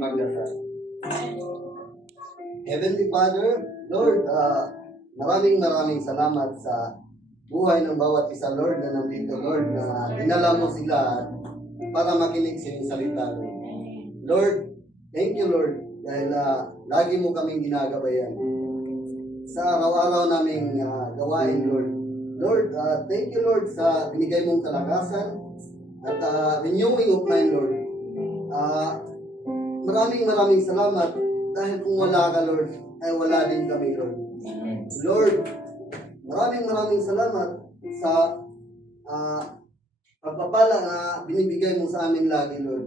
Magdasal. Heavenly Father, Lord, maraming salamat sa buhay ng bawat isa, Lord, na nandito, Lord, na dinala mo sila para makinig sa iyong salita, Lord. Lord, thank you, Lord, dahil lagi mo kaming ginagabayan sa araw-araw naming gawain, Lord. Lord, thank you, Lord, sa binigay mong kalakasan at renewing of mind, Lord. Maraming salamat dahil kung wala ka, Lord, ay wala din kami, Lord. Lord, maraming salamat sa pagpapala na binibigay mo sa amin lagi, Lord.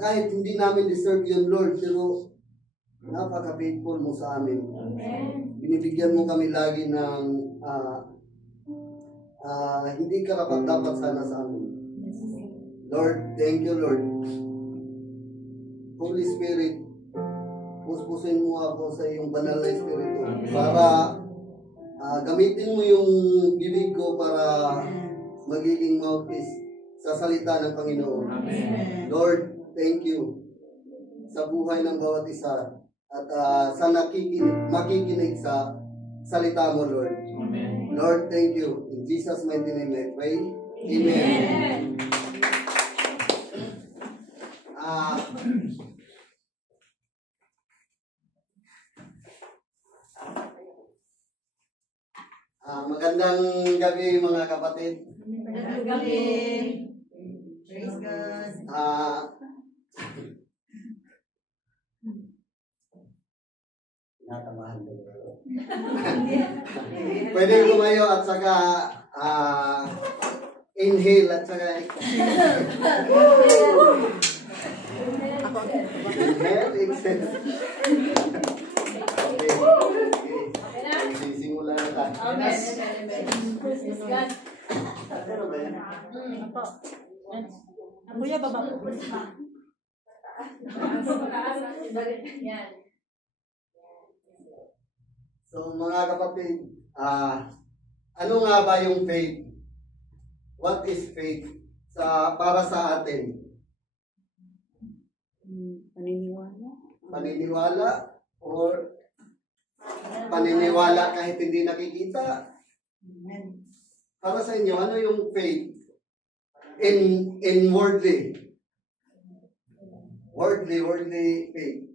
Kahit hindi namin deserve yun, Lord, pero napaka-faithful mo sa amin. Binibigyan mo kami lagi ng hindi karapat-dapat sana sa amin. Lord, thank you, Lord. Holy Spirit, puspusin mo ako sa iyong banal na Espiritu para gamitin mo yung bibig ko para magiging mouthpiece sa salita ng Panginoon. Amen. Lord, thank you sa buhay ng bawat isa at sa makikinig sa salita mo, Lord. Amen. Lord, thank you. In Jesus' mighty name I pray. Amen. Magandang gabi mga kapatid. Magandang gabi. Praise God. Natabahan ko. Pwede lumayo at saka inhale at saka inhale, exhale. Okay. Simula na tayo. Amen. Praise God. Ano ba yan? Apo. Kuya, baba po. Yan. So mga kapatid, ano nga ba yung faith? What is faith para sa atin? Paniniwala. Paniniwala or paniniwala kahit hindi nakikita? Para sa inyo, ano yung faith? In worldly faith.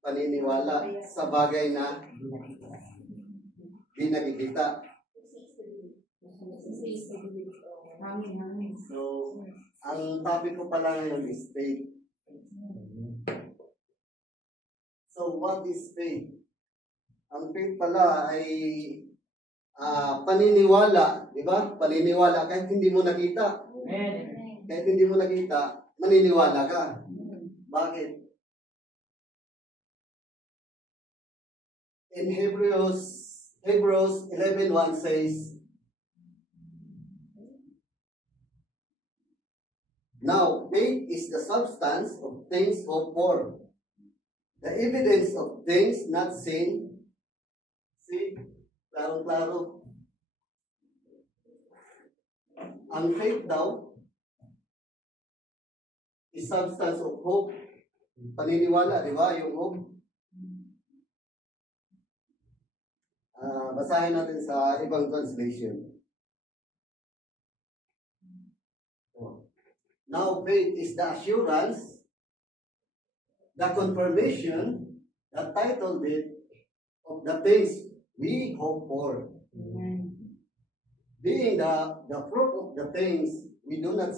Paniniwala sa bagay na hindi nakikita. So, ang topic ko pala ngayon is faith. So, what is faith? Ang faith pala ay paniniwala, di ba? Paniniwala kahit hindi mo nakita. Kahit hindi mo nakita, maniniwala ka. Bakit? In Hebrews 11:1 says, now faith is the substance of things hoped for, the evidence of things not seen. See, klaro-klaro. Ang faith daw is substance of hope. Paniniwala, di ba? Yung hope. Basahin natin sa ibang translation. Now faith is the assurance, the confirmation, the title deed of the things we hope for. Being the fruit of the things we do not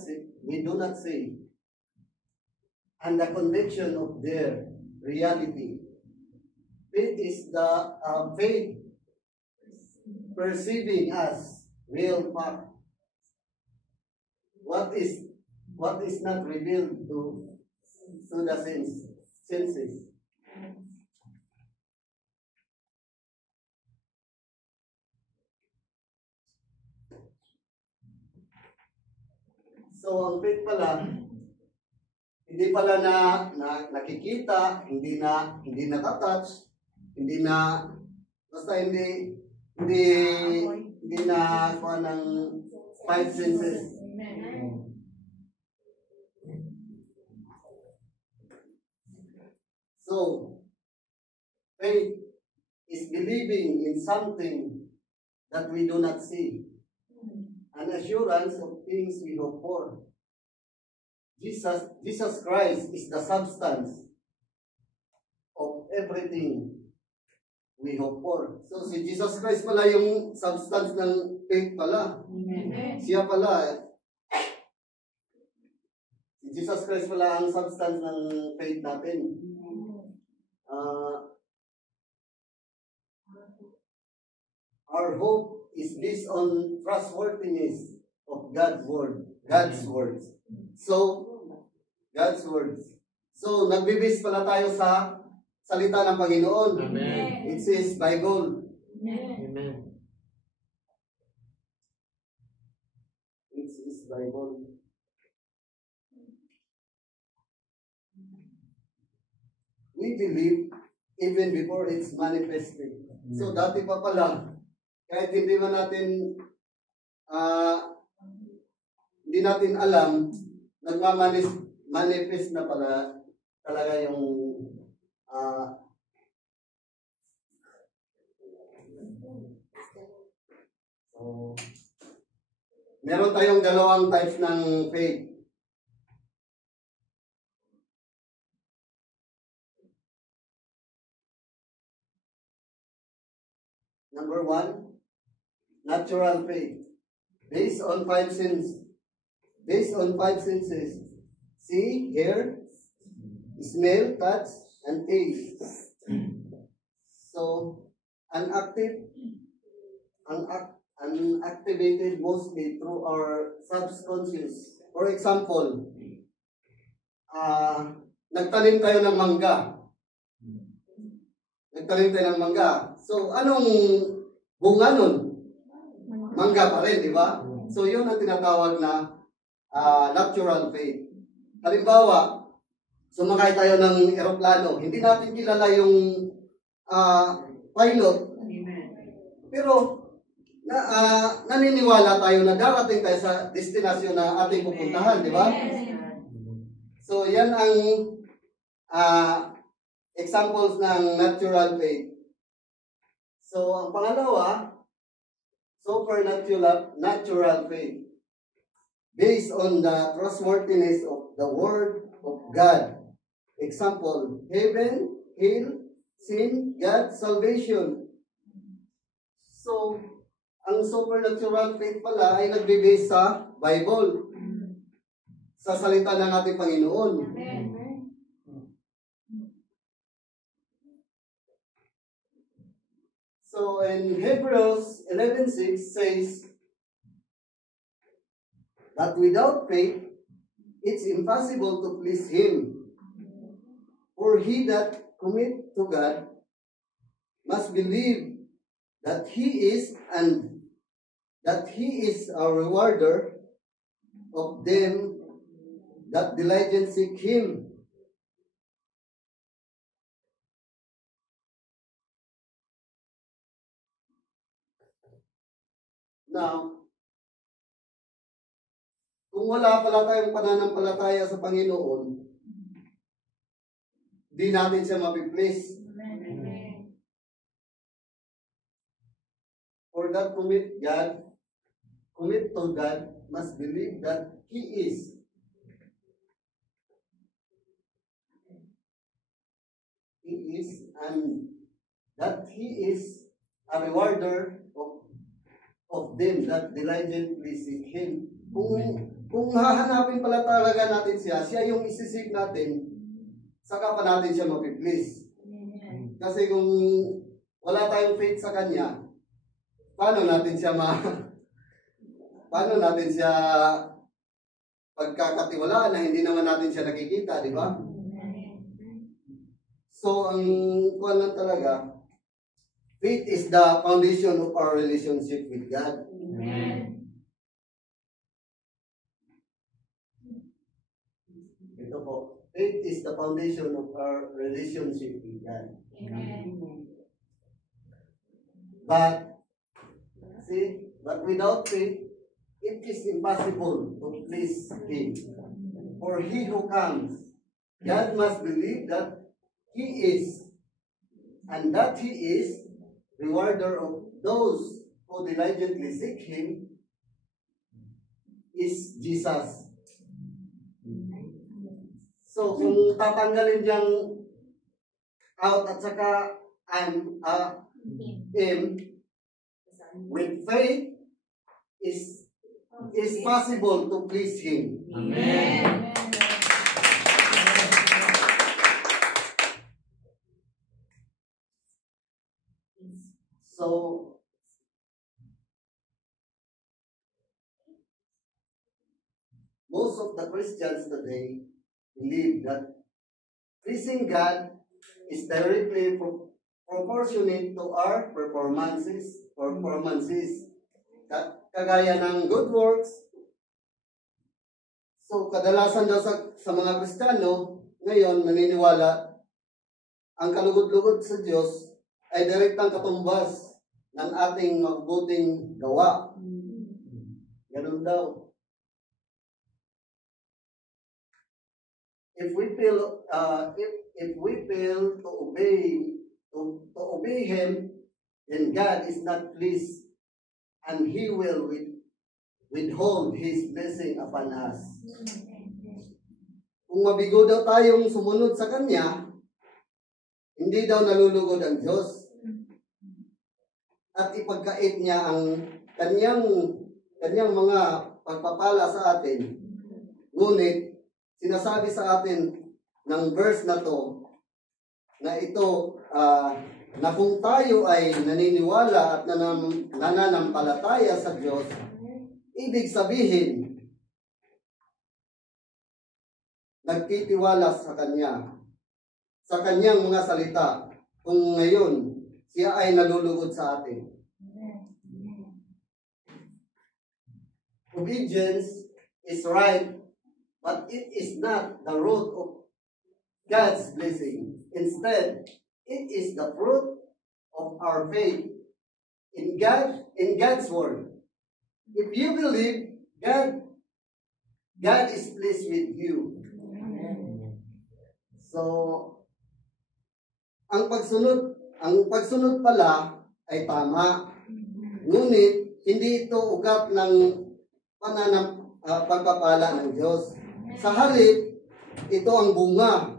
see, and the conviction of their reality. Faith is the faith perceiving as real fact what is not revealed to the senses. So ang faith pala hindi pala na nakikita, hindi na-touch, basta hindi na kuha ng five senses. So, faith is believing in something that we do not see. An assurance of things we hope for. Jesus Christ is the substance of everything we hope for. So si Jesus Christ pala yung substance ng faith pala. Siya pala. Si Jesus Christ pala ang substance ng faith natin. Our hope is based on trustworthiness of God's word. God's words. So, God's words. So, nagbe-base pala tayo sa salita ng Panginoon. Amen. It says Bible. Amen. It is Bible. We believe even before it's manifested. So, dati pa pala, kahit hindi man natin hindi natin alam, nagmamanifest na pala talaga yung meron tayong dalawang types ng faith. Number one, natural faith. Based on five senses. See, hear, smell, touch, and taste. So, unactivated mostly through our subconscious. For example, nagtanim tayo ng mangga. So, anong bunga nun? Mangga pa rin, di ba? So, yun ang tinatawag na natural faith. Halimbawa, sumakay tayo ng eroplano. Hindi natin kilala yung pilot. Pero, naniniwala tayo na darating tayo sa destinasyon na ating pupuntahan, di ba? So, yan ang examples ng natural faith. So, ang pangalawa, supernatural faith. Based on the trustworthiness of the Word of God. Example, heaven, hell, sin, God, salvation. So, ang supernatural faith pala ay nagbe-base sa Bible. Sa salita ng ating Panginoon. So, in Hebrews 11:6 says that without faith, it's impossible to please Him. For he that commit to God must believe that He is and that He is a rewarder of them that diligently seek Him. Now, kung wala pala tayong pananampalataya sa Panginoon, di natin siya mapiplace. For that commit to God, must believe that He is. And that He is a rewarder of them that diligently seek Him. Kung hahanapin pala talaga natin siya yung isisik natin, saka pa natin siya mapiplease. Kasi kung wala tayong faith sa Kanya, paano natin siya pagkakatiwalaan na hindi naman natin siya nakikita, di ba? So, ang kuwan lang talaga, faith is the foundation of our relationship with God. Amen. Ito po, faith is the foundation of our relationship with God. Amen. But without faith, it is impossible to please Him. For he who comes, God must believe that He is, and that He is rewarder of those who diligently seek Him is Jesus. So, kung tatanggalin niyang out at saka in, with faith, is possible to please Him. Amen. So, most of the Christians today believe that pleasing God is directly proportionate to our performances. Kagaya ng good works. So, kadalasan daw sa mga Kristiyano, ngayon naniniwala ang kalugod-lugod sa Diyos ay direktang katumbas ng ating mabuting gawa. Ganun daw. If we fail to obey Him, then God is not pleased, and He will withhold His blessing upon us. Kung mabigo daw tayong sumunod sa Kanya, hindi daw nalulugod ang Diyos. At ipagkait niya ang kanyang mga pagpapala sa atin. Ngunit, sinasabi sa atin ng verse na to, na ito, na kung tayo ay naniniwala at nananampalataya sa Diyos, ibig sabihin, nagtitiwala sa Kanya, sa Kanyang mga salita, kung ngayon, siya ay nalulugod sa atin. Obedience is right, but it is not the root of God's blessing. Instead, it is the fruit of our faith in God's word. If you believe God is pleased with you. So, ang pagsunod pala ay tama. Ngunit, hindi ito ugat ng pagpapala ng Diyos. Sa halip, ito ang bunga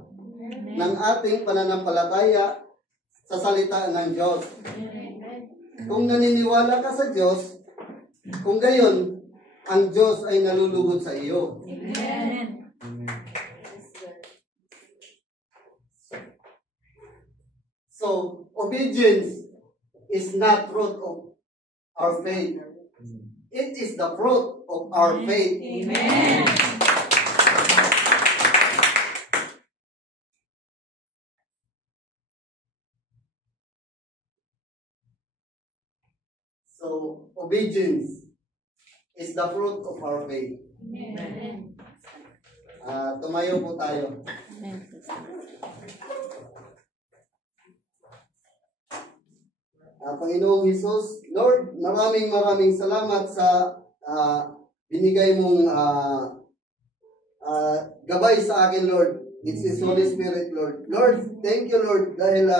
ng ating pananampalataya sa salita ng Diyos. Kung naniniwala ka sa Diyos, kung gayon, ang Diyos ay nalulugod sa iyo. Amen. So, obedience is not fruit of our faith. It is the fruit of our faith. Amen. So, obedience is the fruit of our faith. Amen. Tumayo po tayo. Panginoong Hesus, Lord, maraming salamat sa binigay mong gabay sa akin, Lord. It's His Holy Spirit, Lord. Lord, thank you, Lord, dahil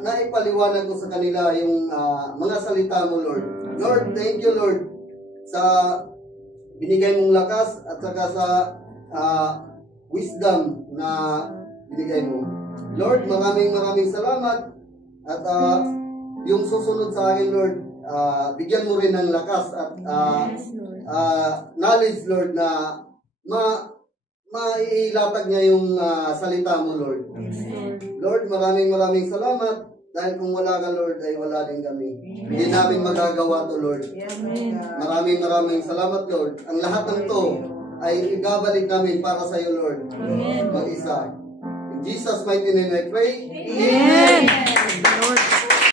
naipaliwanag ko sa kanila yung mga salita mo, Lord. Lord, thank you, Lord, sa binigay mong lakas at saka sa wisdom na binigay mo. Lord, maraming salamat at yung susunod sa akin, Lord, bigyan mo rin ng lakas at knowledge, Lord, na mailatag niya yung salita mo, Lord. Lord, maraming salamat dahil kung wala ka, Lord, ay wala din kami. Hindi namin magagawa to, Lord. Maraming salamat, Lord. Ang lahat ng to ay ibabalik namin para sa iyo, Lord. Mag-isa. In Jesus' mighty name I pray. Amen. Lord.